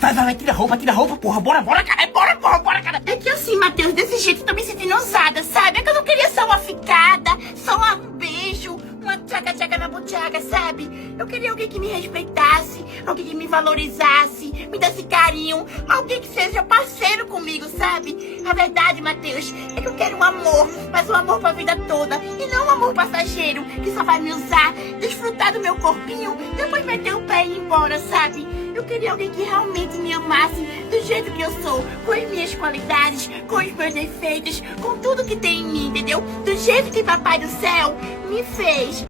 Vai, tira a roupa, porra. Bora, cara. Bora, cara. É que assim, Matheus, desse jeito eu tô me sentindo ousada, sabe? É que eu não queria só uma ficada, só um beijo, uma tchaca-tchaca na buchaca, sabe? Eu queria alguém que me respeitasse, alguém que me valorizasse, me desse carinho, alguém que seja parceiro comigo, sabe? A verdade, Matheus, é que eu quero um amor, mas um amor pra vida toda, e não um amor passageiro, que só vai me usar, desfrutar do meu corpinho, depois meter o pé e ir embora, sabe? Eu queria alguém que realmente me amasse do jeito que eu sou, com as minhas qualidades, com os meus defeitos, com tudo que tem em mim, entendeu? Do jeito que Papai do Céu me fez.